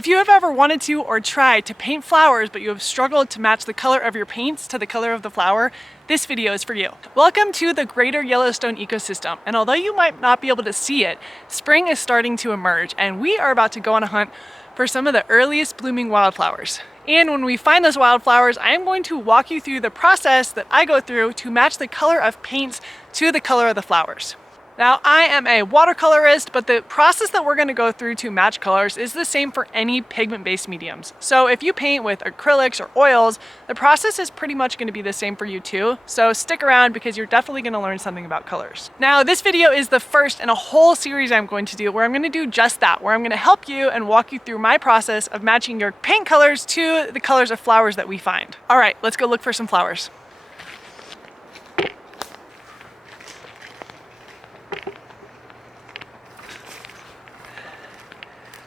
If you have ever wanted to or tried to paint flowers but you have struggled to match the color of your paints to the color of the flower, this video is for you. Welcome to the greater Yellowstone ecosystem, and although you might not be able to see it, spring is starting to emerge and we are about to go on a hunt for some of the earliest blooming wildflowers. And when we find those wildflowers, I am going to walk you through the process that I go through to match the color of paints to the color of the flowers. Now, I am a watercolorist, but the process that we're gonna go through to match colors is the same for any pigment-based mediums. So if you paint with acrylics or oils, the process is pretty much gonna be the same for you too. So stick around because you're definitely gonna learn something about colors. Now, this video is the first in a whole series I'm going to do where I'm gonna do just that, where I'm gonna help you and walk you through my process of matching your paint colors to the colors of flowers that we find. All right, let's go look for some flowers.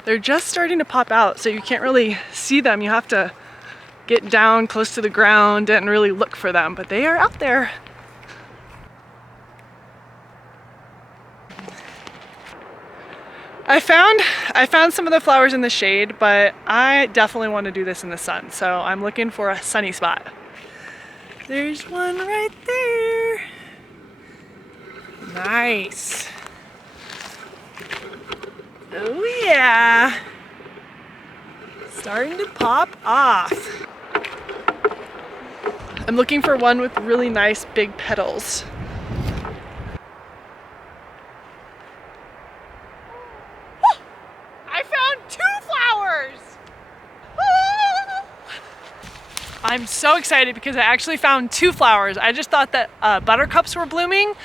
They're just starting to pop out, so you can't really see them. You have to get down close to the ground and really look for them, but they are out there. I found some of the flowers in the shade, but I definitely want to do this in the sun, so I'm looking for a sunny spot. There's one right there. Nice. Oh yeah, starting to pop off. I'm looking for one with really nice big petals. I found 2 flowers! I'm so excited because I actually found 2 flowers. I just thought that buttercups were blooming,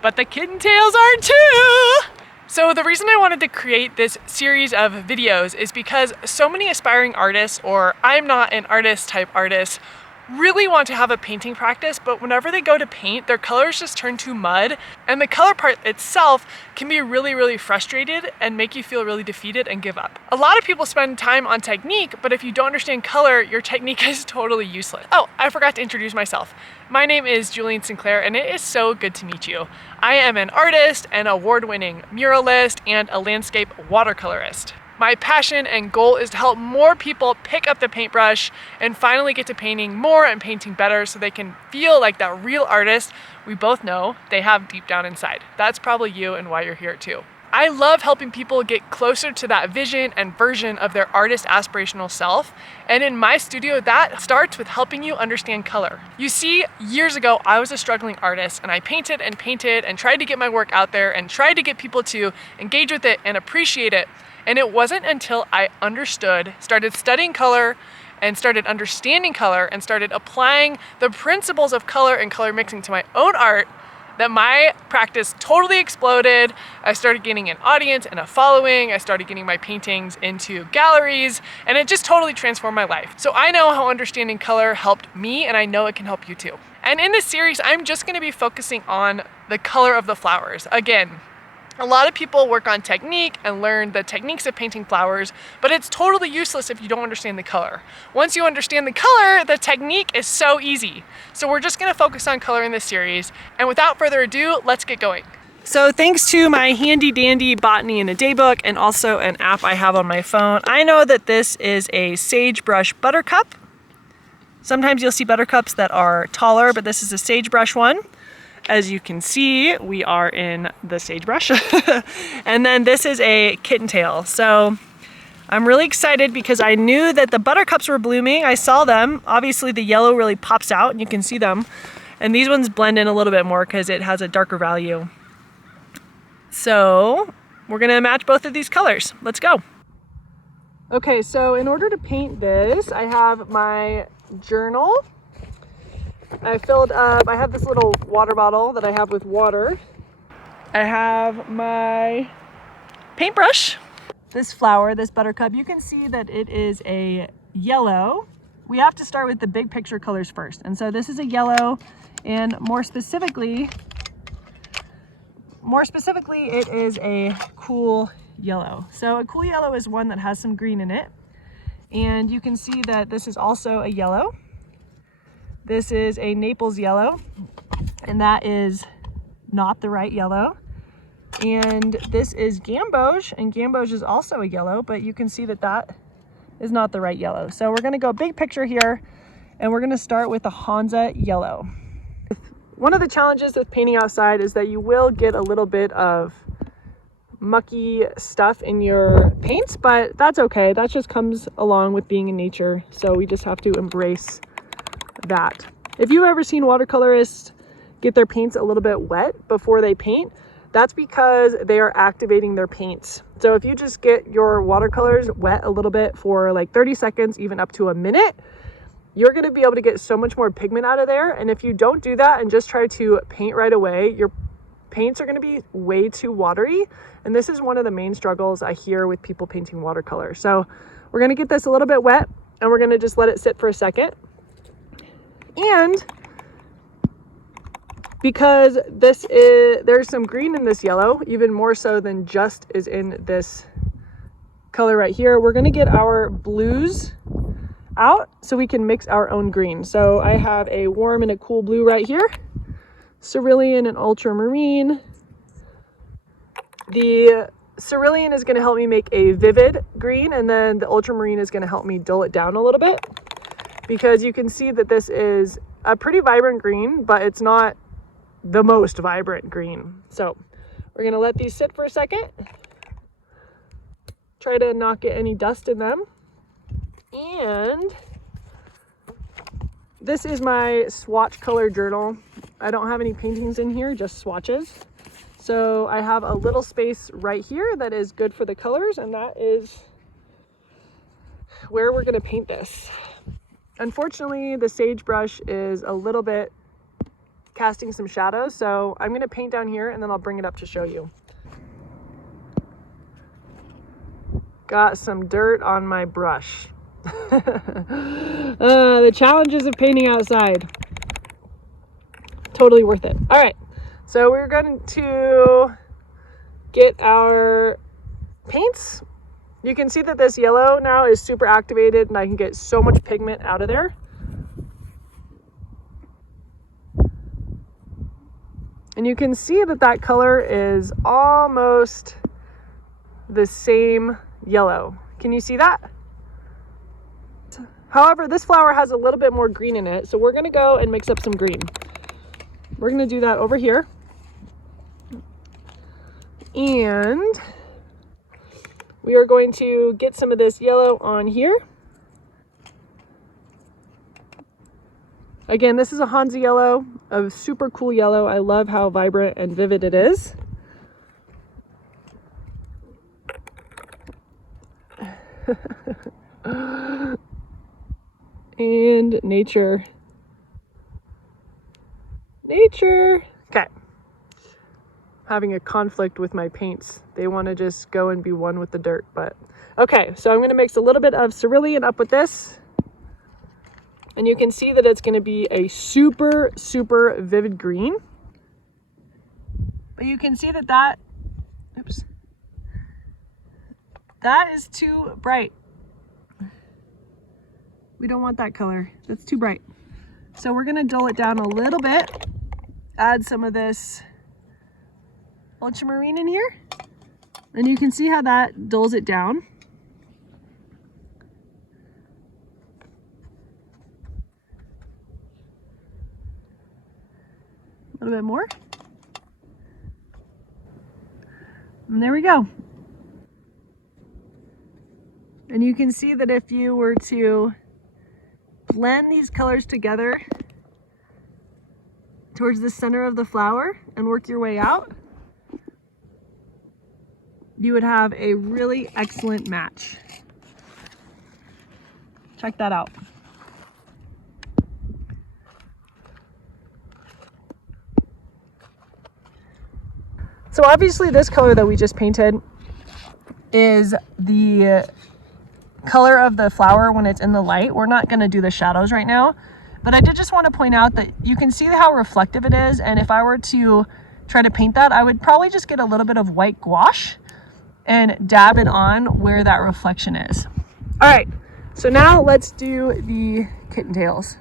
but the kittentails are too! So the reason I wanted to create this series of videos is because so many aspiring artists, or I'm not an artist type artists, really want to have a painting practice, but whenever they go to paint, their colors just turn to mud, and the color part itself can be really frustrated and make you feel really defeated and give up. A lot of people spend time on technique, but if you don't understand color, your technique is totally useless. Oh, I forgot to introduce myself. My name is Julian Sinclair, and it is so good to meet you. I am an artist, an award-winning muralist, and a landscape watercolorist. My passion and goal is to help more people pick up the paintbrush and finally get to painting more and painting better so they can feel like that real artist we both know they have deep down inside. That's probably you and why you're here too. I love helping people get closer to that vision and version of their artist aspirational self. And in my studio, that starts with helping you understand color. You see, years ago, I was a struggling artist and I painted and tried to get my work out there and tried to get people to engage with it and appreciate it. And it wasn't until I understood, started studying color and started understanding color and started applying the principles of color and color mixing to my own art that my practice totally exploded. I started gaining an audience and a following. I started getting my paintings into galleries, and it just totally transformed my life. So I know how understanding color helped me, and I know it can help you too. And in this series, I'm just gonna be focusing on the color of the flowers. Again, a lot of people work on technique and learn the techniques of painting flowers, but it's totally useless if you don't understand the color. Once you understand the color, the technique is so easy. So we're just gonna focus on color in this series. And without further ado, let's get going. So thanks to my handy dandy botany in a daybook and also an app I have on my phone, I know that this is a sagebrush buttercup. Sometimes you'll see buttercups that are taller, but this is a sagebrush one. As you can see, we are in the sagebrush. And then this is a kittentail. So I'm really excited because I knew that the buttercups were blooming. I saw them. Obviously the yellow really pops out and you can see them. And these ones blend in a little bit more because it has a darker value. So we're gonna match both of these colors. Let's go. Okay, so in order to paint this, I have my journal. I filled up, I have this little water bottle that I have with water. I have my paintbrush. This flower, this buttercup, you can see that it is a yellow. We have to start with the big picture colors first. And so this is a yellow, and more specifically, it is a cool yellow. So a cool yellow is one that has some green in it. And you can see that this is also a yellow. This is a Naples yellow, and that is not the right yellow. And this is gamboge, and gamboge is also a yellow, but you can see that that is not the right yellow. So we're gonna go big picture here, and we're gonna start with the Hansa yellow. One of the challenges with painting outside is that you will get a little bit of mucky stuff in your paints, but that's okay. That just comes along with being in nature. So we just have to embrace that. If you've ever seen watercolorists get their paints a little bit wet before they paint, that's because they are activating their paints. So if you just get your watercolors wet a little bit for like 30 seconds, even up to a minute, you're going to be able to get so much more pigment out of there. And if you don't do that and just try to paint right away, your paints are going to be way too watery. And this is one of the main struggles I hear with people painting watercolor. So we're going to get this a little bit wet, and we're going to just let it sit for a second. And because there's some green in this yellow, even more so than just is in this color right here, we're going to get our blues out so we can mix our own green. So I have a warm and a cool blue right here, cerulean and ultramarine. The cerulean is going to help me make a vivid green, and then the ultramarine is going to help me dull it down a little bit, because you can see that this is a pretty vibrant green, but it's not the most vibrant green. So we're going to let these sit for a second, try to not get any dust in them. And this is my swatch color journal. I don't have any paintings in here, just swatches. So I have a little space right here that is good for the colors, and that is where we're going to paint this. Unfortunately, the sagebrush is a little bit casting some shadows, so I'm going to paint down here and then I'll bring it up to show you. Got some dirt on my brush. The challenges of painting outside. Totally worth it. All right, so we're going to get our paints. You can see that this yellow now is super activated, and I can get so much pigment out of there. And you can see that that color is almost the same yellow. Can you see that? However, this flower has a little bit more green in it, so we're going to go and mix up some green. We're going to do that over here. And we are going to get some of this yellow on here. Again, this is a Hansa yellow, a super cool yellow. I love how vibrant and vivid it is. And nature. Okay. Having a conflict with my paints. They want to just go and be one with the dirt, but okay. So I'm going to mix a little bit of cerulean up with this. And you can see that it's going to be a super, super vivid green. But you can see that oops, that is too bright. We don't want that color. That's too bright. So we're going to dull it down a little bit. Add some of this ultramarine in here. And you can see how that dulls it down. A little bit more. And there we go. And you can see that if you were to blend these colors together towards the center of the flower and work your way out, you would have a really excellent match. Check that out. So obviously this color that we just painted is the color of the flower when it's in the light. We're not going to do the shadows right now, but I did just want to point out that you can see how reflective it is, and if I were to try to paint that, I would probably just get a little bit of white gouache and dab it on where that reflection is. All right, so now let's do the Kittentails.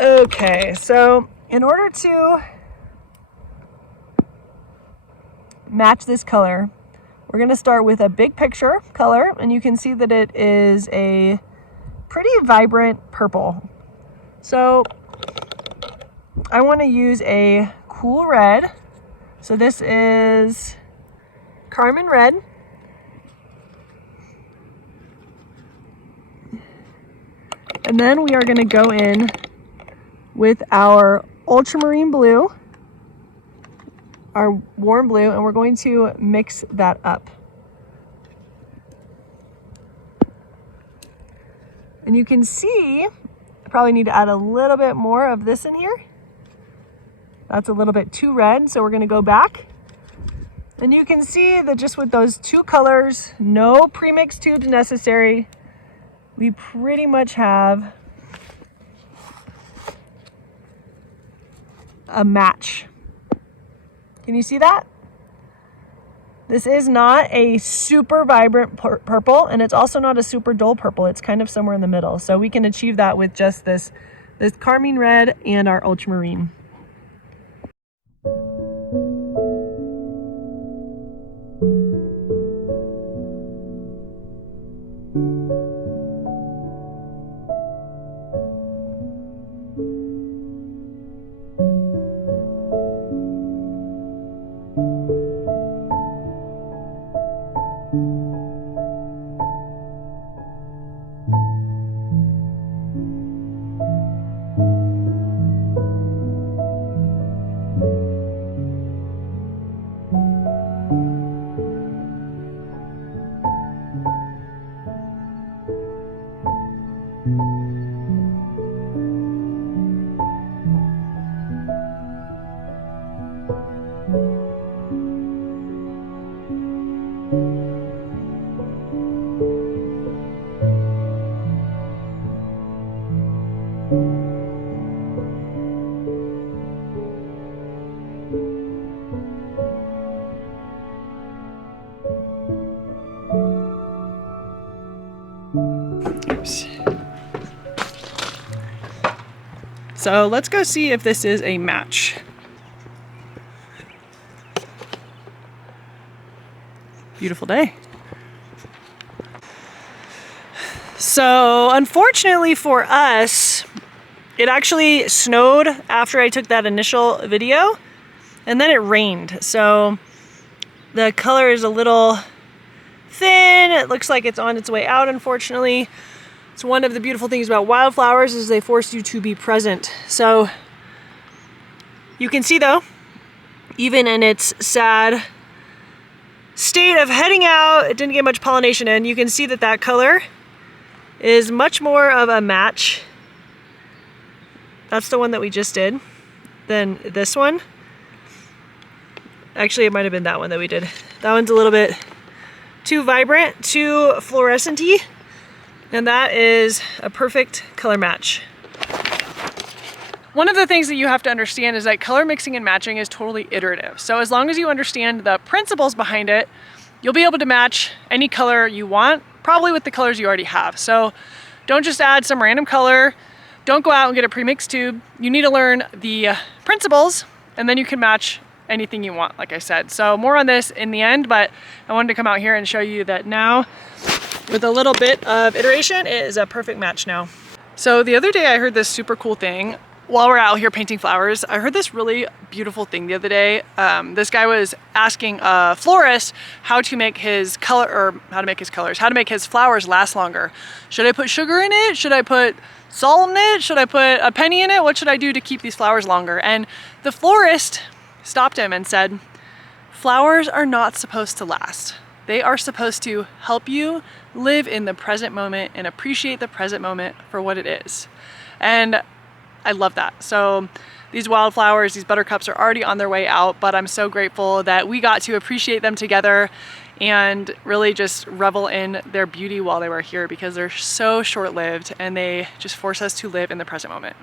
Okay, so in order to match this color, We're gonna start with a big picture color, and you can see that it is a pretty vibrant purple. So I wanna use a cool red. So this is Carmine Red. And then we are gonna go in with our ultramarine blue, our warm blue, and we're going to mix that up. And you can see, I probably need to add a little bit more of this in here. That's a little bit too red, so we're gonna go back. And you can see that just with those two colors, no premix tubes necessary, we pretty much have a match. Can you see that? This is not a super vibrant purple, and it's also not a super dull purple. It's kind of somewhere in the middle. So we can achieve that with just this carmine red and our ultramarine. Oops. So let's go see if this is a match. Beautiful day. So unfortunately for us, it actually snowed after I took that initial video, and then it rained. So the color is a little thin. It looks like it's on its way out, unfortunately. It's one of the beautiful things about wildflowers is they force you to be present. So you can see though, even in its sad state of heading out, it didn't get much pollination in. You can see that that color is much more of a match. That's the one that we just did than this one. Actually, it might have been that one that we did. That one's a little bit too vibrant, too fluorescent-y, and that is a perfect color match. One of the things that you have to understand is that color mixing and matching is totally iterative. So as long as you understand the principles behind it, you'll be able to match any color you want, probably with the colors you already have. So don't just add some random color. Don't go out and get a pre-mixed tube. You need to learn the principles, and then you can match anything you want, like I said. So more on this in the end, but I wanted to come out here and show you that now with a little bit of iteration, it is a perfect match now. So the other day I heard this super cool thing. While we're out here painting flowers, I heard this really beautiful thing the other day. This guy was asking a florist how to make his how to make his flowers last longer. Should I put sugar in it? Should I put salt in it? Should I put a penny in it? What should I do to keep these flowers longer? And the florist stopped him and said, flowers are not supposed to last. They are supposed to help you live in the present moment and appreciate the present moment for what it is. And I love that. So these wildflowers, these buttercups are already on their way out, but I'm so grateful that we got to appreciate them together and really just revel in their beauty while they were here, because they're so short-lived and they just force us to live in the present moment.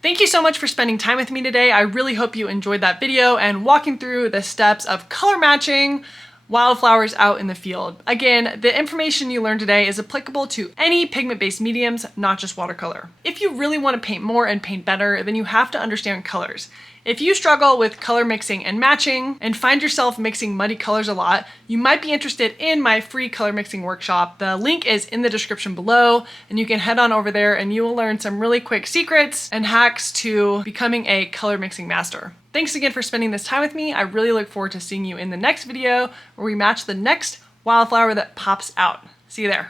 Thank you so much for spending time with me today. I really hope you enjoyed that video and walking through the steps of color matching wildflowers out in the field. Again, the information you learned today is applicable to any pigment-based mediums, not just watercolor. If you really want to paint more and paint better, then you have to understand colors. If you struggle with color mixing and matching and find yourself mixing muddy colors a lot, you might be interested in my free color mixing workshop. The link is in the description below, and you can head on over there and you will learn some really quick secrets and hacks to becoming a color mixing master. Thanks again for spending this time with me. I really look forward to seeing you in the next video where we match the next wildflower that pops out. See you there.